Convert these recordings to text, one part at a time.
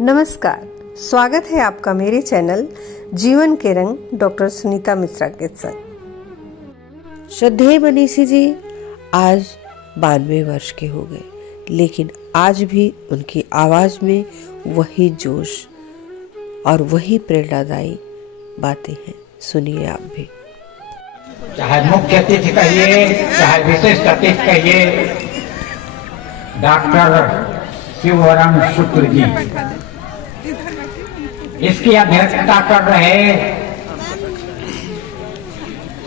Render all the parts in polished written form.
नमस्कार, स्वागत है आपका मेरे चैनल जीवन के रंग डॉक्टर सुनीता मिश्रा के साथ। श्रद्धेय मनीषी जी आज 92 वर्ष के हो गए, लेकिन आज भी उनकी आवाज़ में वही जोश और वही प्रेरणादायी बातें हैं। सुनिए आप भी। चाहे मुख्य अतिथि कहिए, चाहे विशिष्ट अतिथि कहिए, डॉक्टर शिववरम शुक्ल जी इसकी अध्यक्षता कर रहे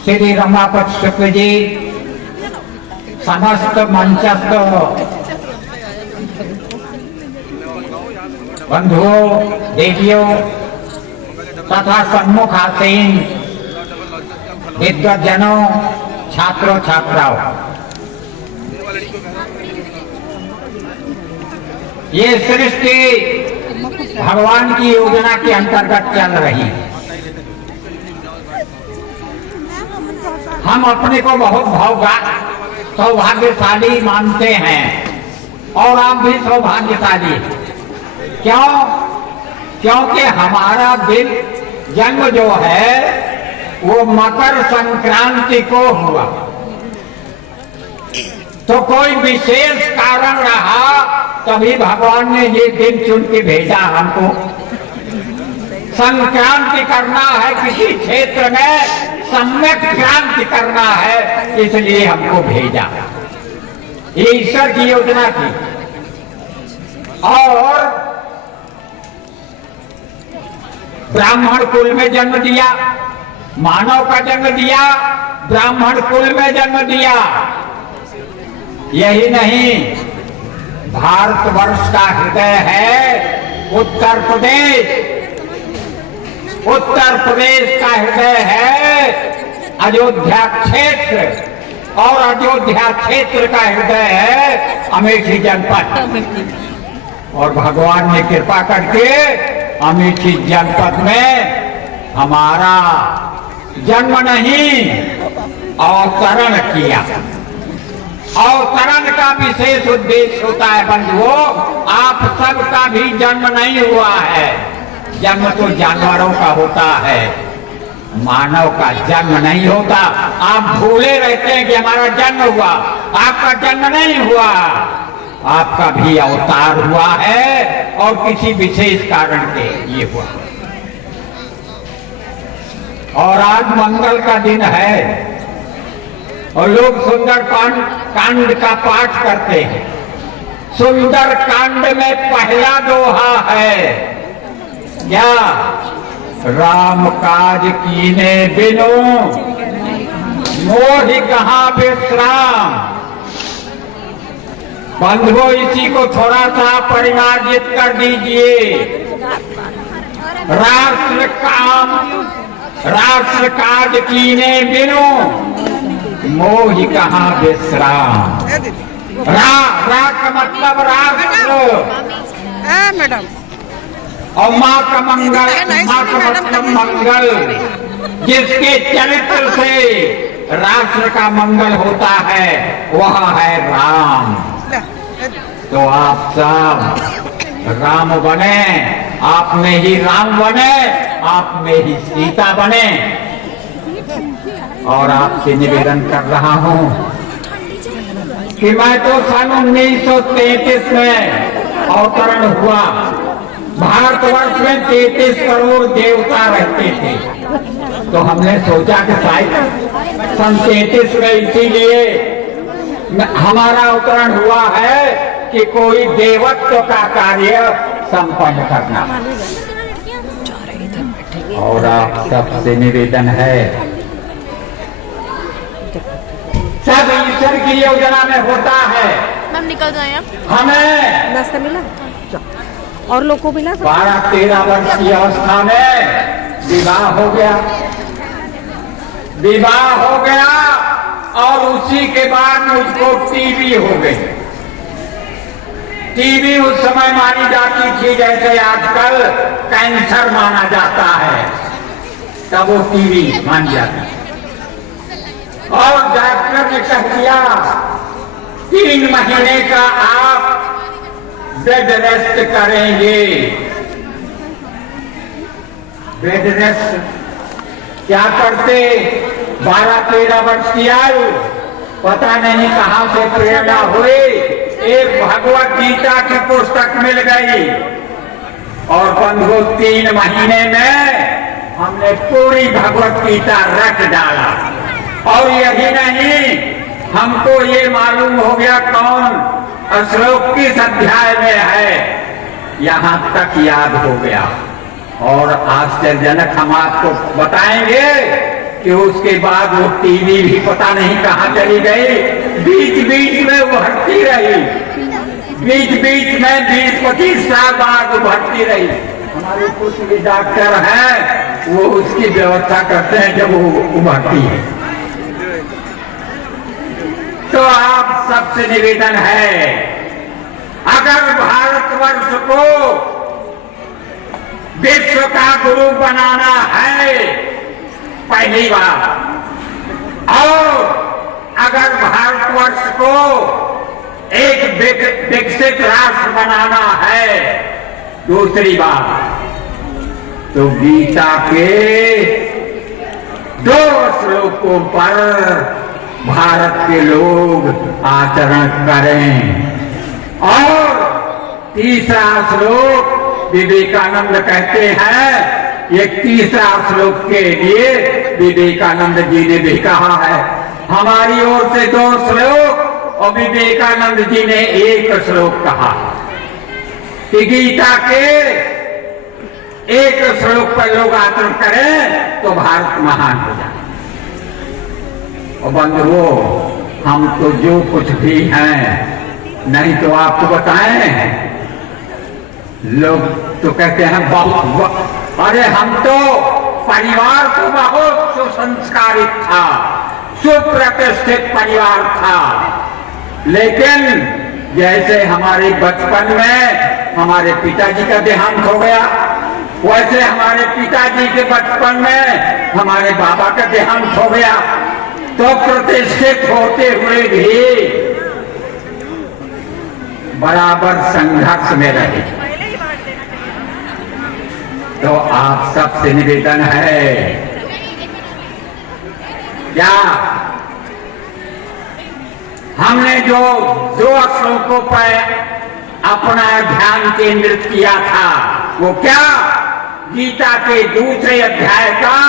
श्री रमापत शुक्ल जी, समस्त मंचस्थ बंधुओं, देवियों तथा सम्मुख आसीन विद्वज्जनों, छात्रों छात्राओं, ये सृष्टि भगवान की योजना के अंतर्गत चल रही। हम अपने को बहुत सौभाग्यशाली मानते हैं और आप भी सौभाग्यशाली। क्यों? क्योंकि हमारा दिन जन्म जो है वो मकर संक्रांति को हुआ, तो कोई विशेष कारण रहा तभी भगवान ने ये दिन चुन के भेजा हमको। संक्रांति करना है, किसी क्षेत्र में सम्यक क्रांति करना है, इसलिए हमको भेजा। ये ईश्वर की योजना थी। और ब्राह्मण कुल में जन्म दिया, मानव का जन्म दिया, ब्राह्मण कुल में जन्म दिया। यही नहीं, भारतवर्ष का हृदय है उत्तर प्रदेश। उत्तर प्रदेश का हृदय है अयोध्या क्षेत्र, और अयोध्या क्षेत्र का हृदय है अमेठी जनपद। और भगवान ने कृपा करके अमेठी जनपद में हमारा जन्म नहीं, अवतरण किया। अवतरण का विशेष उद्देश्य होता है बंधुओं, आप सबका भी जन्म नहीं हुआ है। जन्म तो जानवरों का होता है, मानव का जन्म नहीं होता। आप भूले रहते हैं कि हमारा जन्म हुआ, आपका जन्म नहीं हुआ। आपका भी अवतार हुआ है और किसी विशेष कारण के ये हुआ। और आज मंगल का दिन है और लोग सुंदर कांड का पाठ करते हैं। सुंदर कांड में पहला दोहा है क्या? राम काज कीने बिनु मोहि कहाँ विश्राम। बंधुओं, इसी को थोड़ा सा परिमार्जित कर दीजिए। राष्ट्र काज कीने बिनु मोहि कहाँ विश्राम। रा का मतलब राष्ट्र, मैडम, और माँ का मंगल, माँ का मतलब मंगल। जिसके चरित्र से राष्ट्र का मंगल होता है वह है राम। तो आप सब राम बने, आप में ही राम बने, आप में ही सीता बने। और आपसे निवेदन कर रहा हूं कि मैं तो सन 1933 में अवतरण हुआ। भारतवर्ष में 33 करोड़ देवता रहते थे, तो हमने सोचा कि शायद सन 33 में इसीलिए हमारा अवतरण हुआ है कि कोई देवत्व का कार्य संपन्न करना। और आप सबसे निवेदन है, सब ईश्वर की योजना में होता है। मैम निकल जाए आप। हमें नाश्ता मिला और लोग को मिला। 12-13 वर्ष की अवस्था में विवाह हो गया। विवाह हो गया और उसी के बाद मुझको टीबी हो गई। टीबी उस समय मानी जाती थी जैसे आजकल कैंसर माना जाता है, तब वो टीबी मानी जाती। और डॉक्टर ने कह दिया 3 महीने का आप बेड रेस्ट करेंगे। वेदव्यास क्या करते, 12-13 वर्ष की आयु, पता नहीं कहां से प्रेरणा हुई, एक भगवत गीता की पुस्तक मिल गई और बंधु 3 महीने में हमने पूरी भगवत गीता रख डाला। और यही नहीं, हमको ये मालूम हो गया कौन श्लोक किस अध्याय में है, यहां तक याद हो गया। और आश्चर्यजनक हम आपको बताएंगे कि उसके बाद वो टीवी भी पता नहीं कहां चली गई, बीच बीच में उभरती रही, बीच बीच में 20-25 साल बाद उभरती रही। हमारे कुछ भी डॉक्टर हैं वो उसकी व्यवस्था करते हैं जब वो उभरती है। तो आप सबसे निवेदन है, अगर भारतवर्ष को विश्व का गुरु बनाना है पहली बात, और अगर भारतवर्ष को एक विकसित राष्ट्र बनाना है दूसरी बात, तो गीता के 2 श्लोकों पर भारत के लोग आचरण करें। और तीसरा श्लोक विवेकानंद कहते हैं, ये तीसरा श्लोक के लिए विवेकानंद जी ने भी कहा है। हमारी ओर से 2 श्लोक और विवेकानंद जी ने 1 श्लोक कहा कि गीता के 1 श्लोक पर लोग आचरण करें तो भारत महान हो जाए। और बंधुओं, हम तो जो कुछ भी हैं, नहीं तो आपको बताएं, लोग तो कहते हैं बहुत, अरे हम तो परिवार तो बहुत सुसंस्कारित था, सुप्रतिष्ठित परिवार था, लेकिन जैसे हमारे बचपन में हमारे पिताजी का देहांत हो गया, वैसे हमारे पिताजी के बचपन में हमारे बाबा का देहांत हो गया, तो प्रतिष्ठित होते हुए भी बराबर संघर्ष में रहे। तो आप सबसे निवेदन है, क्या हमने जो 2 श्लोकों पर अपना ध्यान केंद्रित किया था, वो क्या, गीता के दूसरे अध्याय का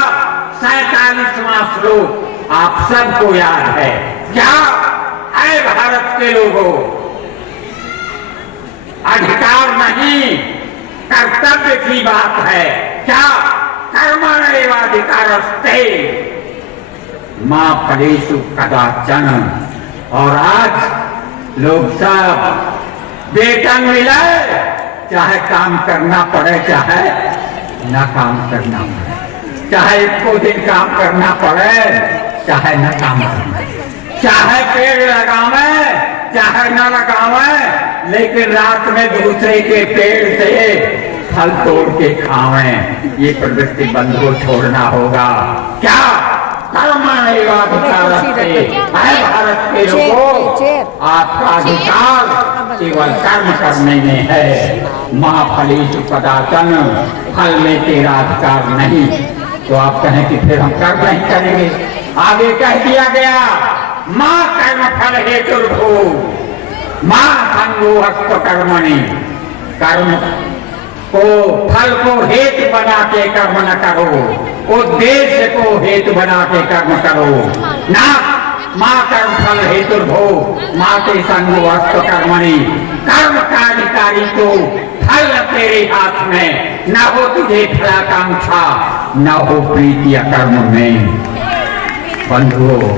47वां श्लोक आप सबको याद है क्या? ऐ भारत के लोगों, अधिकार नहीं कर्तव्य की बात है क्या? कर्मण्येवाधिकारस्ते मा फलेषु कदाचन। और आज लोग सब वेतन मिले, चाहे काम करना पड़े चाहे न काम करना पड़े, चाहे 1 दिन काम करना पड़े चाहे न काम करना, चाहे पेड़ लगावे चाहे न लगावे, लेकिन रात में दूसरे के पेड़ से फल तोड़ के खावे, ये प्रवृत्ति बंधु छोड़ना होगा क्या? कर्मण्येवाधिकारस्ते, ऐ भारत के लोगों, आपका अधिकार केवल कर्म करने में है, मा फलेषु कदाचन, फल में तेरा अधिकार नहीं। तो आप कहें कि फिर हम कर्म नहीं करेंगे, आगे कह दिया गया, मां कर्म फल हेतुर्भू मां संगोहस्त कर्मणि, कर्म को फल को हेतु बना के कर्म न करो, उद्देश्य को हेतु बना के कर्म करो ना। मां कर्म फल हेतुर्भू मां के संगोहस्त कर्मणि, कर्म का अधिकारी तो फल तेरे हाथ में, न हो तुझे फलाकांक्षा, न हो प्रीति कर्म में। बंधुओं,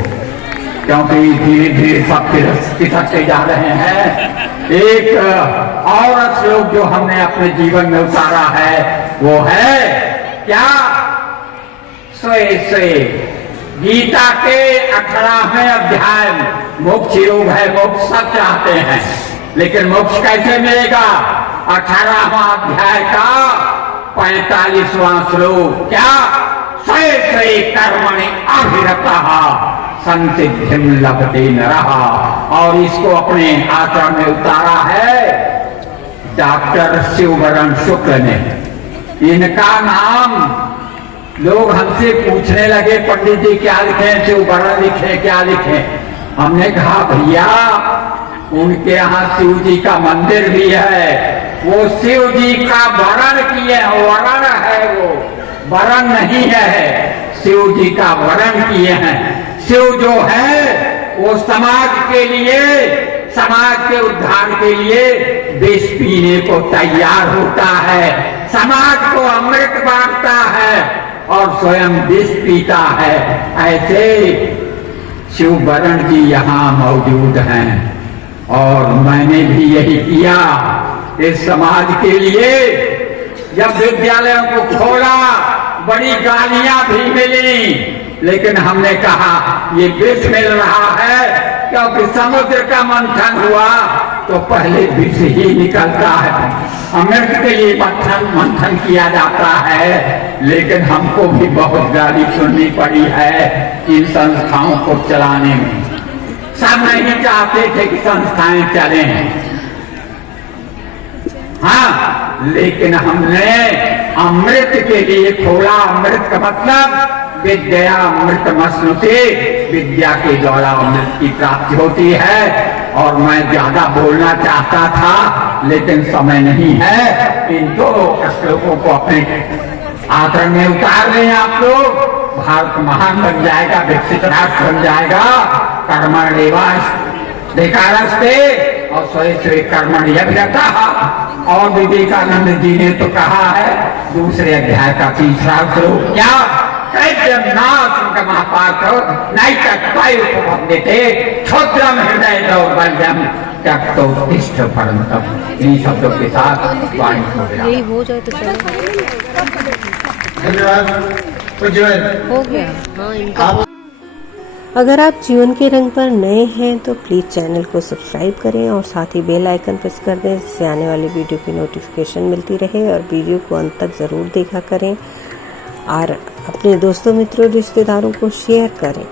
क्योंकि धीरे धीरे सब पिछड़ते जा रहे हैं, एक और श्लोक जो हमने अपने जीवन में उतारा है वो है क्या? स्वे गीता के 18वें अध्याय मोक्ष योग है, मोक्ष सब चाहते हैं, लेकिन मोक्ष कैसे मिलेगा? 18वां अध्याय का 45वां श्लोक क्या? स्वे कर्मणि अभिरतः संसिद्धिं लभते नरः। और इसको अपने आचरण में उतारा है डॉक्टर शिववरण शुक्ल ने। इनका नाम लोग हमसे पूछने लगे पंडित जी क्या लिखे, शिव वरण लिखे, क्या लिखे। हमने कहा भैया उनके यहाँ शिव जी का मंदिर भी है, वो शिव जी का वरण किए, वरण है वो, वरण नहीं है, शिव जी का वरण किए हैं। शिव जो है वो समाज के लिए, समाज के उद्धार के लिए विष पीने को तैयार होता है, समाज को अमृत बांटता है और स्वयं विष पीता है। ऐसे शिव वरण जी यहाँ मौजूद हैं और मैंने भी यही किया इस समाज के लिए। जब विद्यालयों को खोला बड़ी गालियां भी मिली, लेकिन हमने कहा ये विष मिल रहा है, क्योंकि समुद्र का मंथन हुआ तो पहले विष ही निकलता है, अमृत के लिए मंथन किया जाता है। लेकिन हमको भी बहुत गाली सुननी पड़ी है इन संस्थाओं को चलाने में। सब नहीं चाहते थे कि संस्थाएं चलें, हाँ, लेकिन हमने अमृत के लिए खोला। अमृत का मतलब विद्या अमृतमश्नुते, विद्या के द्वारा अमृत की प्राप्ति होती है। और मैं ज्यादा बोलना चाहता था लेकिन समय नहीं है। इन दो श्लोकों को अपने आचरण में उतार लें आप लोग, भारत महान बन जाएगा, विकसित राष्ट्र बन जाएगा। कर्मण्येवाधिकारस्ते और स्वयं कर्मण्यभिरतः। और विवेकानंद जी ने तो कहा है दूसरे अध्याय का 3रा श्लोक, क्या क्षुद्रम हृदय दौर्बल्यम त्यक्तोत्तिष्ठ परन्तप। इन शब्दों के साथ वाणी हो गया। यही हो जाए तो चलो, धन्यवाद। हो गया। हाँ, इनका अगर आप जीवन के रंग पर नए हैं तो प्लीज़ चैनल को सब्सक्राइब करें और साथ ही बेल आइकन प्रेस कर दें, जिससे आने वाली वीडियो की नोटिफिकेशन मिलती रहे। और वीडियो को अंत तक ज़रूर देखा करें और अपने दोस्तों मित्रों रिश्तेदारों को शेयर करें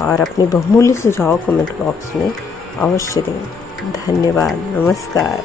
और अपने बहुमूल्य सुझाव कमेंट बॉक्स में अवश्य दें। धन्यवाद। नमस्कार।